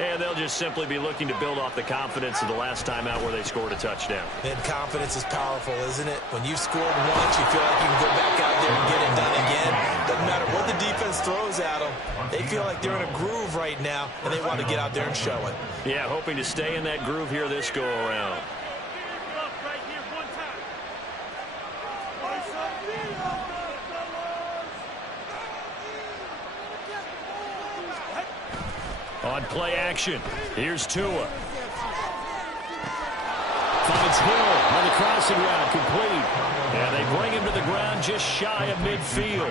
And they'll just simply be looking to build off the confidence of the last time out where they scored a touchdown. And confidence is powerful, isn't it? When you've scored once, you feel like you can go back out there and get it done again. Doesn't matter what the defense throws at them. They feel like they're in a groove right now, and they want to get out there and show it. Yeah, hoping to stay in that groove here this go-around. On play action, here's Tua. Finds Hill on the crossing route, complete. And they bring him to the ground just shy of midfield.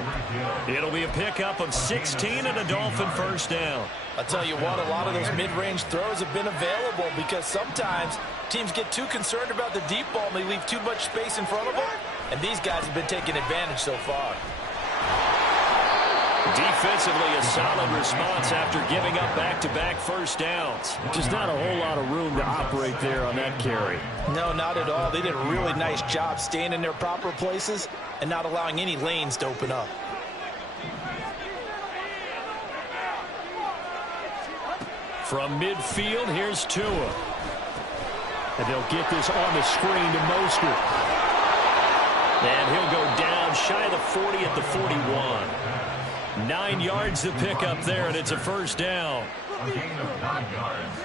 It'll be a pickup of 16 and a Dolphin first down. I'll tell you what, a lot of those mid-range throws have been available because sometimes teams get too concerned about the deep ball and they leave too much space in front of them. And these guys have been taking advantage so far. Defensively, a solid response after giving up back-to-back first downs. Just not a whole lot of room to operate there on that carry. No, not at all. They did a really nice job staying in their proper places and not allowing any lanes to open up. From midfield, here's Tua. And they'll get this on the screen to Mostert. And he'll go down shy of the 40 at the 41. 9 yards to pick up there, and it's a first down. A gain of 9 yards.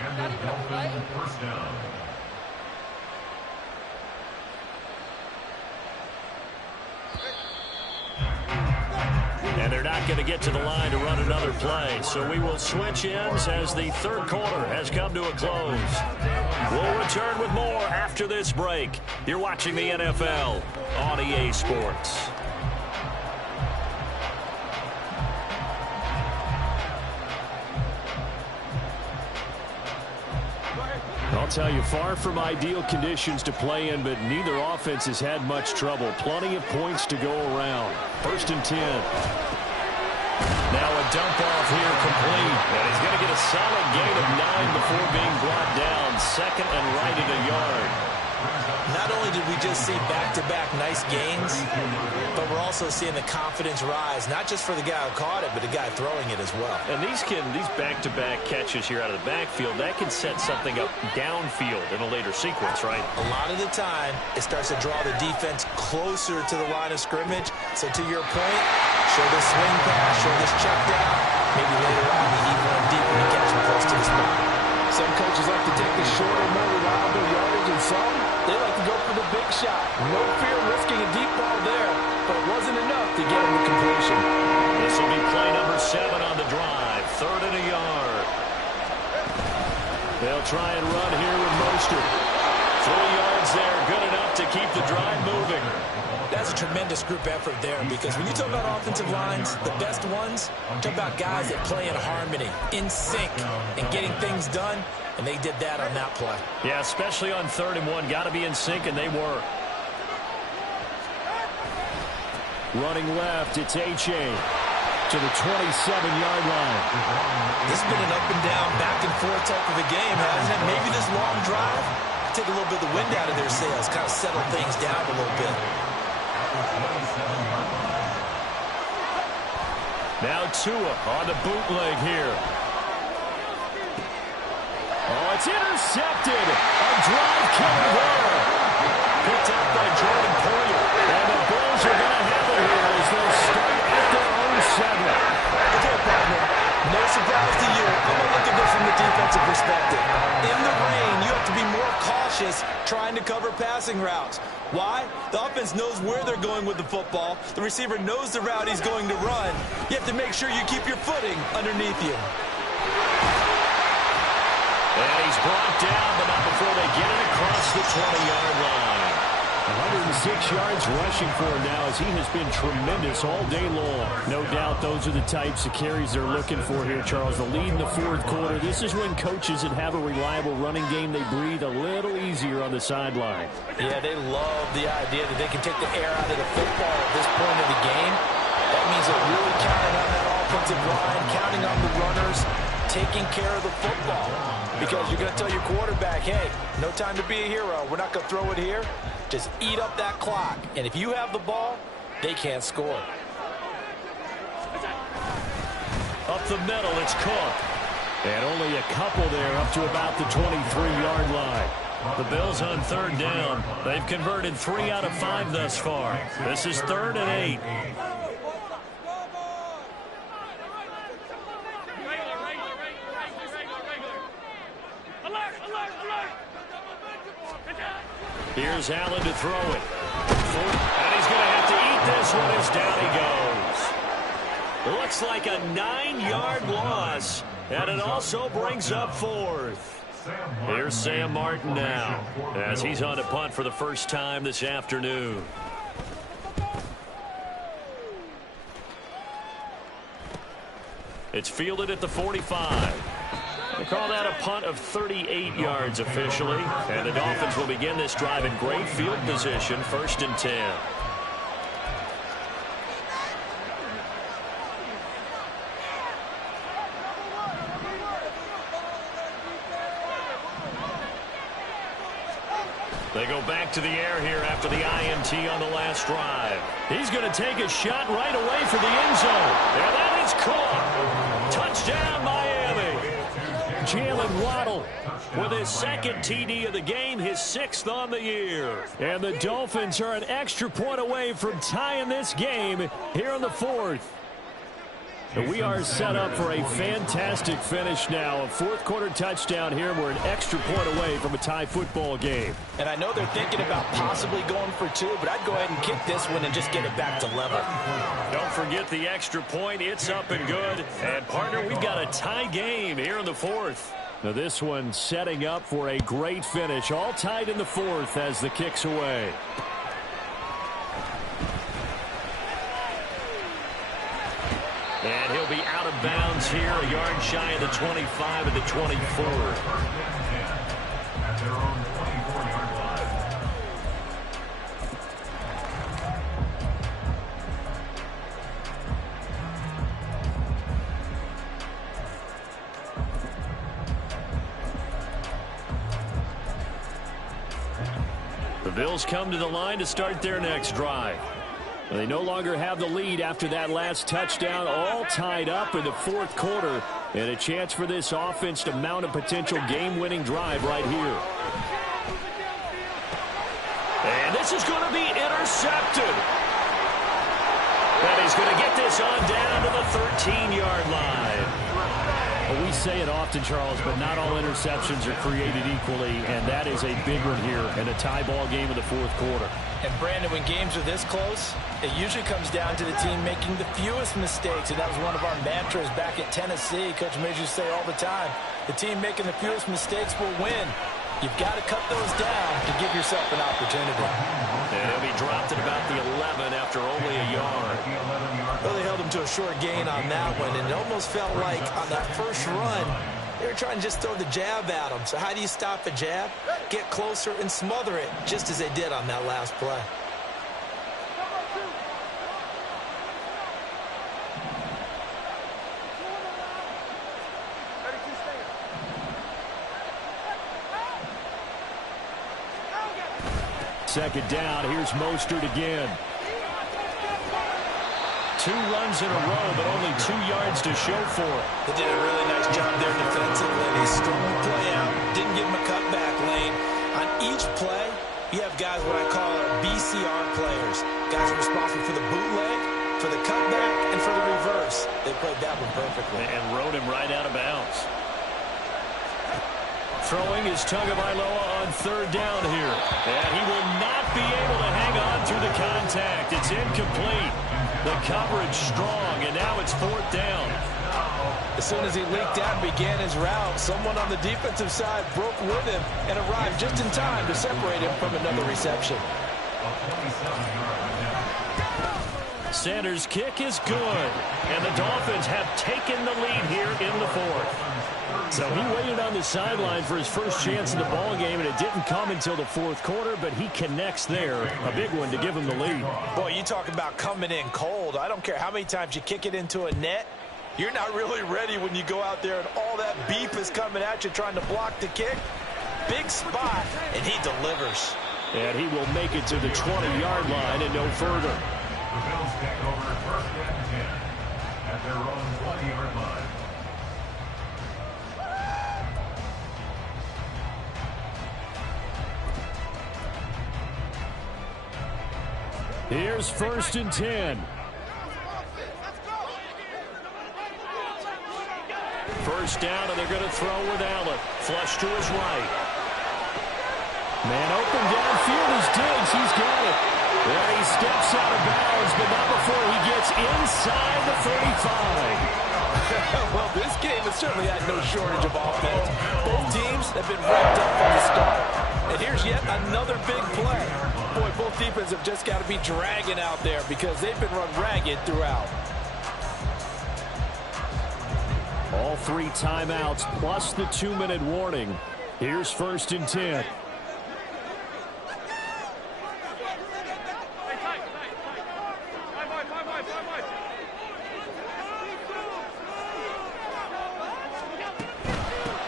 And the Dolphins first down. And they're not going to get to the line to run another play. So we will switch ends as the third quarter has come to a close. We'll return with more after this break. You're watching the NFL on EA Sports. I'll tell you, far from ideal conditions to play in, but neither offense has had much trouble. Plenty of points to go around. 1st and 10. Now a dump off here complete. And he's going to get a solid gain of 9 before being brought down. 2nd and right at a yard. Not only did we just see back-to-back nice gains, but we're also seeing the confidence rise, not just for the guy who caught it, but the guy throwing it as well. And these back-to-back catches here out of the backfield, that can set something up downfield in a later sequence, right? A lot of the time, it starts to draw the defense closer to the line of scrimmage. So to your point, show this swing pass, show this check down. Maybe later on, you even run deep when you catch him close to the spot. Some coaches like to take the shorter, more reliable yardage, and some, they like to go for the big shot. No fear risking a deep ball there, but it wasn't enough to get him the completion. This will be play number 7 on the drive. 3rd and a yard. They'll try and run here with Mostert. 3 yards there, good enough to keep the drive moving. That's a tremendous group effort there, because when you talk about offensive lines, the best ones, talk about guys that play in harmony, in sync, and getting things done, and they did that on that play. Yeah, especially on 3rd and 1. Got to be in sync, and they were. Running left, it's H.A. to the 27-yard line. This has been an up and down, back and forth type of a game, hasn't it? Maybe this long drive take a little bit of the wind out of their sails, kind of settle things down a little bit. Now Tua on the bootleg here. Oh, it's intercepted. A drive killer there. Picked up by Jordan Poyer. And the Bills are going to have it here as they start at their own 7. Okay, partner. No surprise to you. I'm going to look at this from the defensive perspective. In the rain, you have to be more cautious trying to cover passing routes. Why? The offense knows where they're going with the football. The receiver knows the route he's going to run. You have to make sure you keep your footing underneath you. And he's brought down, but not before they get it across the 20-yard line. 106 yards rushing for him now, as he has been tremendous all day long. No doubt those are the types of carries they're looking for here, Charles. The lead in the 4th quarter. This is when coaches that have a reliable running game, they breathe a little easier on the sideline. Yeah, they love the idea that they can take the air out of the football at this point of the game. That means they're really counting on that offensive line, counting on the runners, taking care of the football. Because you're going to tell your quarterback, hey, no time to be a hero. We're not going to throw it here. Just eat up that clock. And if you have the ball, they can't score. Up the middle, it's Cook. And only a couple there up to about the 23-yard line. The Bills on 3rd down. They've converted 3 out of 5 thus far. This is 3rd and 8. Here's Allen to throw it. And he's going to have to eat this one as down he goes. Looks like a 9-yard loss, and it also brings up 4th. Here's Sam Martin now, as he's on a punt for the first time this afternoon. It's fielded at the 45. They call that a punt of 38 yards officially. And the Dolphins will begin this drive in great field position, 1st and 10. They go back to the air here after the INT on the last drive. He's going to take a shot right away for the end zone. And that is caught. Touchdown, Miami. Jalen Waddle with his 2nd TD of the game, his 6th on the year. And the Dolphins are an extra point away from tying this game here in the 4th. And we are set up for a fantastic finish now. A 4th quarter touchdown here. We're an extra point away from a tie football game. And I know they're thinking about possibly going for 2, but I'd go ahead and kick this one and just get it back to level. Don't forget the extra point. It's up and good. And, partner, we've got a tie game here in the 4th. Now this one setting up for a great finish. All tied in the 4th as the kick's away. And he'll be out of bounds here, a yard shy of the 25 at the 24. At their own 24-yard line. The Bills come to the line to start their next drive. They no longer have the lead after that last touchdown, all tied up in the 4th quarter, and a chance for this offense to mount a potential game-winning drive right here. And this is going to be intercepted. And he's going to get this on down to the 13-yard line. Well, we say it often, Charles, but not all interceptions are created equally, and that is is a big one here in a tie ball game in the fourth quarter. And, Brandon, when games are this close, it usually comes down to the team making the fewest mistakes, and that was one of our mantras back at Tennessee. Coach Major used to say all the time, the team making the fewest mistakes will win. You've got to cut those down to give yourself an opportunity. And he'll be dropped at about the 11 after only a yard. Well, they held him to a short gain on that one, and it almost felt like on that first run, they were trying to just throw the jab at him. So how do you stop a jab? Get closer and smother it, just as they did on that last play. Second down, here's Mostert again. 2 runs in a row, but only 2 yards to show for it. They did a really nice job there defensively. They strung the play out, didn't give him a cutback lane. On each play, you have guys what I call our BCR players. Guys are responsible for the bootleg, for the cutback, and for the reverse. They played that one perfectly. And rode him right out of bounds. Throwing is Tagovailoa on third down here. And he will not be able to hang on through the contact. It's incomplete. The coverage strong, and now it's fourth down. As soon as he leaked out and began his route, someone on the defensive side broke with him and arrived just in time to separate him from another reception. Sanders' kick is good, and the Dolphins have taken the lead here in the fourth. So he waited on the sideline for his first chance in the ball game, and it didn't come until the fourth quarter, but he connects there. A big one to give him the lead. Boy, you talk about coming in cold. I don't care how many times you kick it into a net. You're not really ready when you go out there and all that beef is coming at you trying to block the kick. Big spot, and he delivers. And he will make it to the 20-yard line and no further. The Bills take over first and 10 at their own 20-yard line. Here's first and 10. First down, and they're going to throw with Allen. Flush to his right. Man open downfield is Diggs. He's got it. And he steps out of bounds, but not before he gets inside the 35. Well, this game has certainly had no shortage of offense. Both teams have been revved up from the start. And here's yet another big play. Boy, both defenses have just got to be dragging out there because they've been run ragged throughout. All 3 timeouts plus the 2-minute warning. Here's first and 10.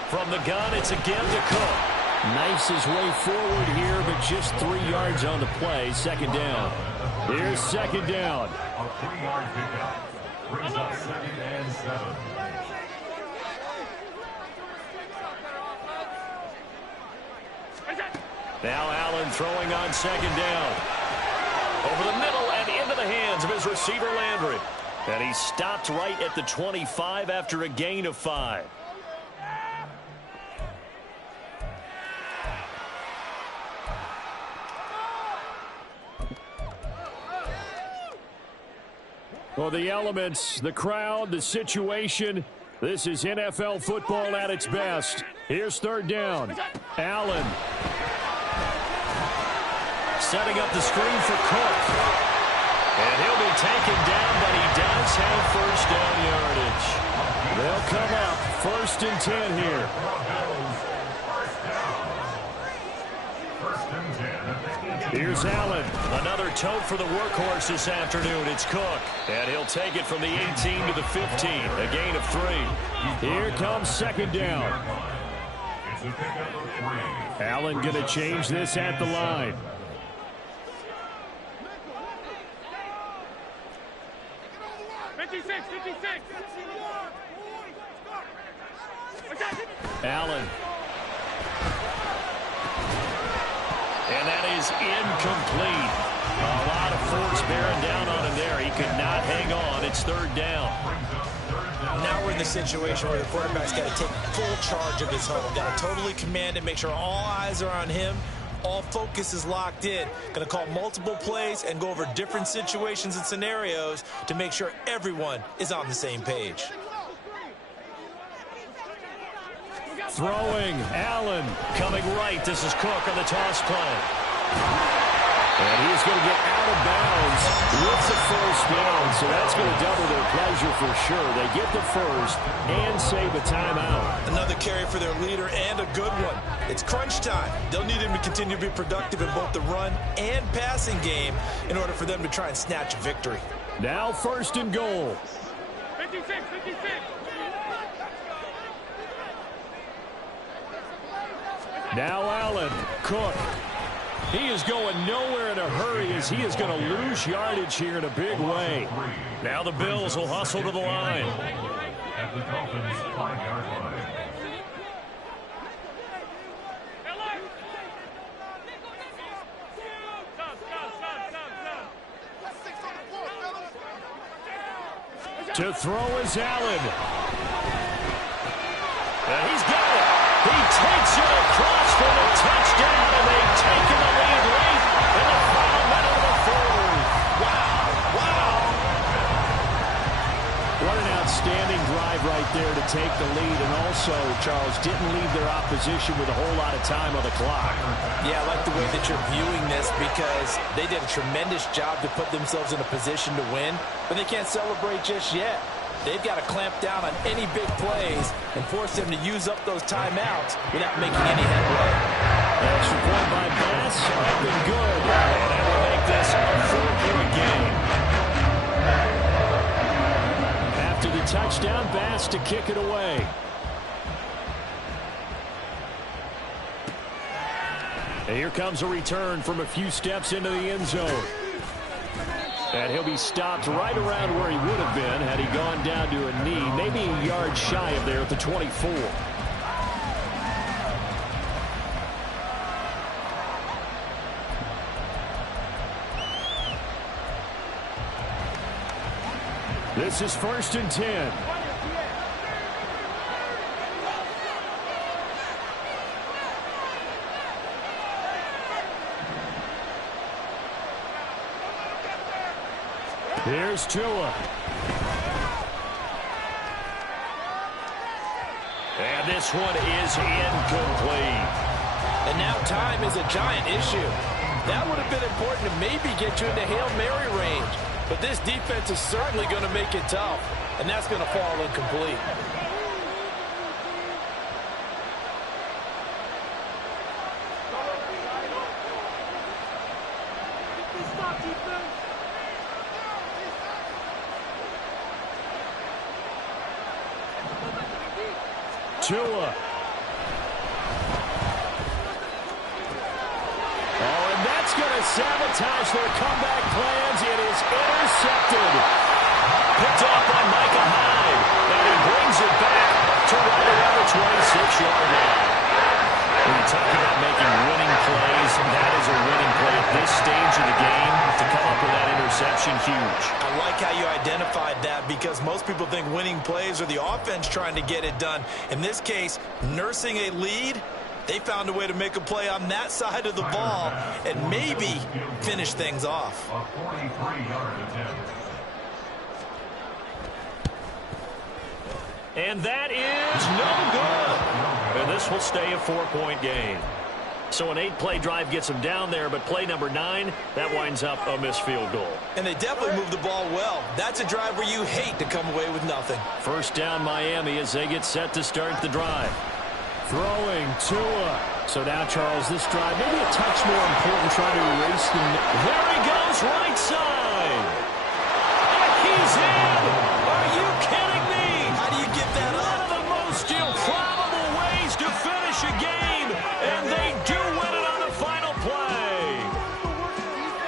From the gun, it's again to Cook. Knifes his way forward here, but just 3 yards on the play. Second down. Here's second down. A 3-yard pickup brings up second and 7. Now Allen throwing on second down. Over the middle and into the hands of his receiver Landry. And he stopped right at the 25 after a gain of 5. Well, the elements, the crowd, the situation, this is NFL football at its best. Here's third down. Allen. Setting up the screen for Cook. And he'll be taken down, but he does have first down yardage. They'll come up first and 10 here. Here's Allen. Another tote for the workhorse this afternoon. It's Cook. And he'll take it from the 18 to the 15. A gain of 3. Here comes second down. Allen going to change this at the line. Allen. And that is incomplete. A lot of force bearing down on him there. He could not hang on. It's third down. Now we're in the situation where the quarterback's got to take full charge of his huddle. Got to totally command it, make sure all eyes are on him. All focus is locked in. Going to call multiple plays and go over different situations and scenarios to make sure everyone is on the same page. Throwing, Allen. Coming right, this is Cook on the toss play. And he's going to get out of bounds with the first down, so that's going to double their pleasure for sure. They get the first and save a timeout. Another carry for their leader and a good one. It's crunch time. They'll need him to continue to be productive in both the run and passing game in order for them to try and snatch a victory. Now 1st and goal. 56. Now Allen, Cook. He is going nowhere in a hurry as he is going to lose yardage here in a big way. Now the Bills will hustle to the line. At the Dolphins' 5-yard line. To throw is Allen. And he's got it. He takes it across for the touchdown, and they've taken the lead late in the final minute of the fourth. Wow. What an outstanding drive right there to take the lead, and also, Charles, didn't leave their opposition with a whole lot of time on the clock. Yeah, I like the way that you're viewing this because they did a tremendous job to put themselves in a position to win, but they can't celebrate just yet. They've got to clamp down on any big plays and force them to use up those timeouts without making any headway. Extra point by Bass, up and good. And that will make this a 4-point game. After the touchdown, Bass to kick it away. And here comes a return from a few steps into the end zone. And he'll be stopped right around where he would have been had he gone down to a knee, maybe a yard shy of there at the 24. This is 1st and 10. Here's Tua. And this one is incomplete. And now time is a giant issue. That would have been important to maybe get you into Hail Mary range. But this defense is certainly going to make it tough. And that's going to fall incomplete. Tua. Oh, and that's going to sabotage their comeback plans. It is intercepted. Picked off by Micah Hyde. And he brings it back to right around the 26-yard line. When you talk about making winning plays, that is a winning play at this stage of the game. To come up with that interception, huge. I like how you identified that because most people think winning plays are the offense trying to get it done. In this case, nursing a lead, they found a way to make a play on that side of the ball and maybe finish things off. A 43-yard attempt. And that is no good. And this will stay a 4-point game. So an 8-play drive gets them down there, but play number 9, that winds up a missed field goal. And they definitely moved the ball well. That's a drive where you hate to come away with nothing. First down Miami as they get set to start the drive. Throwing Tua. So now, Charles, this drive maybe a touch more important trying to erase them. There he goes, right side. And he's in. Are you kidding me? How do you get that up? One of the most improbable ways to finish a game, and they do win it on the final play.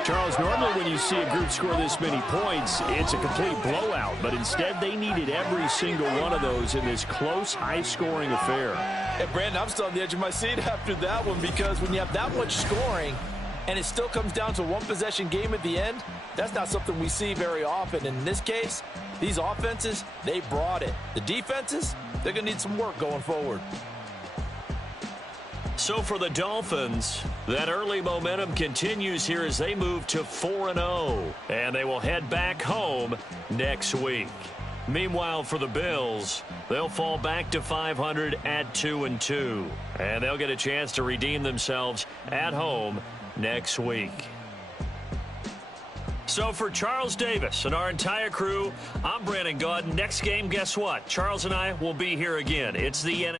Charles, normally when you see a group score this many points, it's a complete blowout, but instead they needed every single one of those in this close, high-scoring affair. Hey, Brandon, I'm still on the edge of my seat after that one because when you have that much scoring and it still comes down to one possession game at the end, that's not something we see very often. In this case, These offenses, they brought it. The defenses, they're going to need some work going forward. So for the Dolphins, that early momentum continues here as they move to 4-0, and they will head back home next week. Meanwhile, for the Bills, they'll fall back to 500 at 2-2, and they'll get a chance to redeem themselves at home next week. So for Charles Davis and our entire crew, I'm Brandon Gaudin. Next game, guess what? Charles and I will be here again. It's the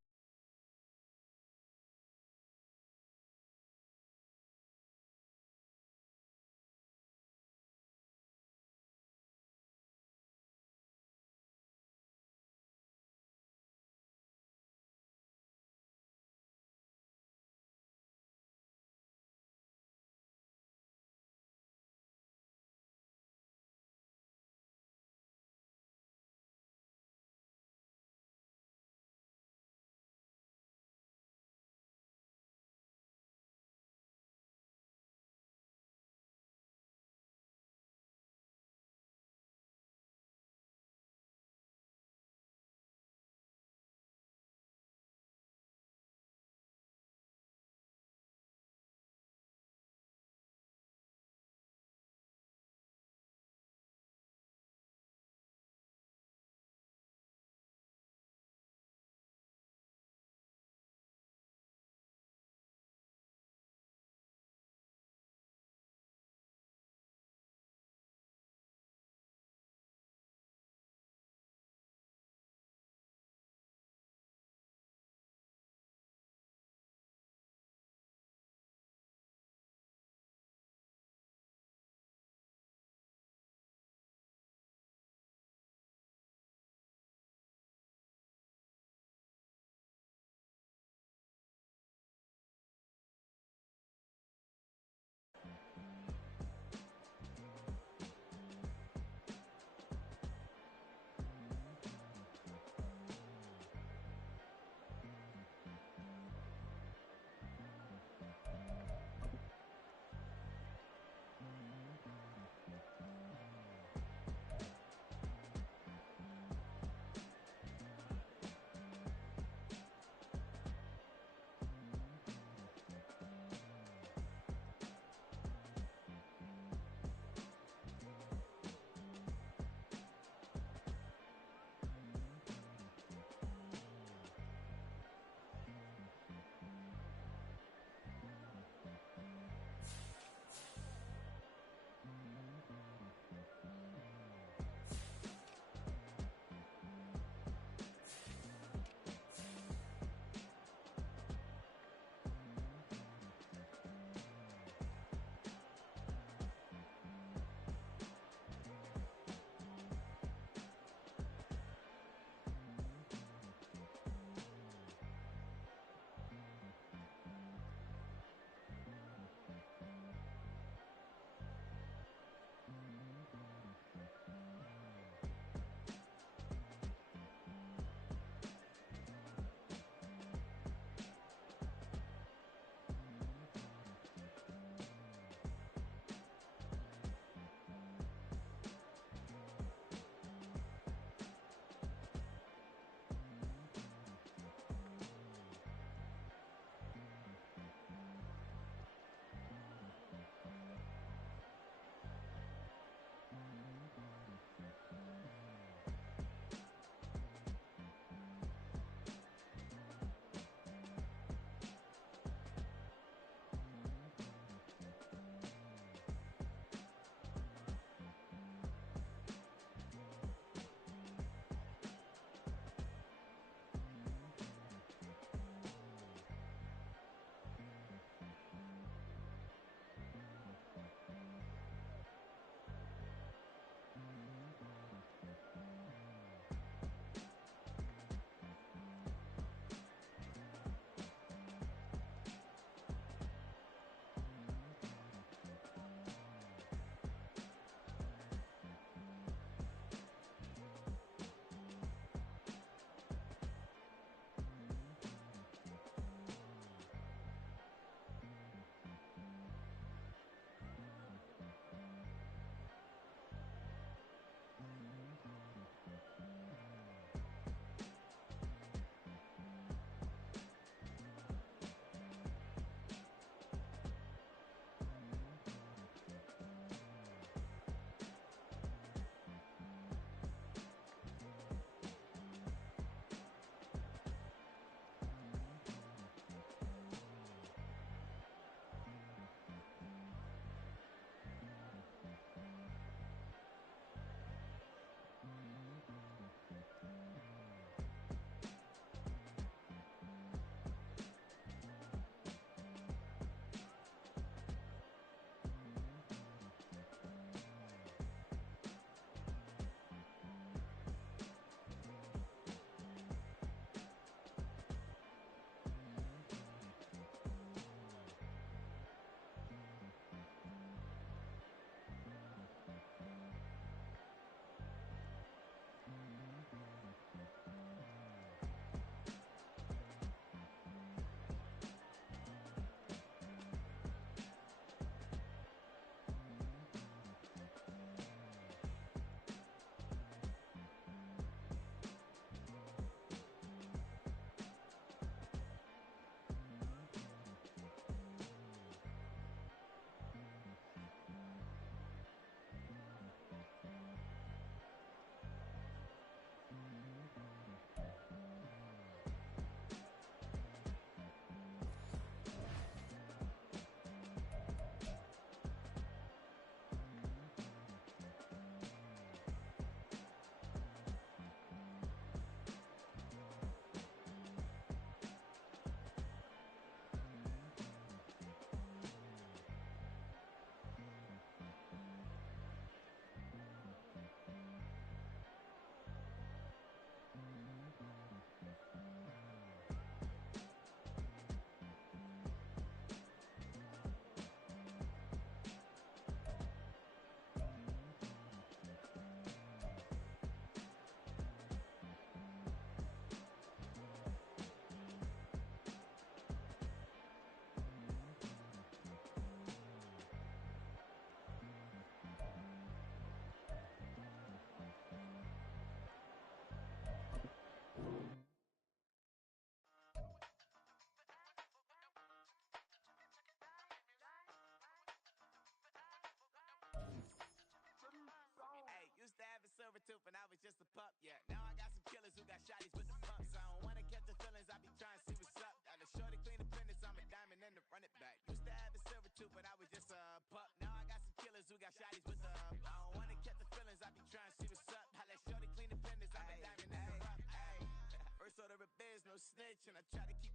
snitching. I try to keep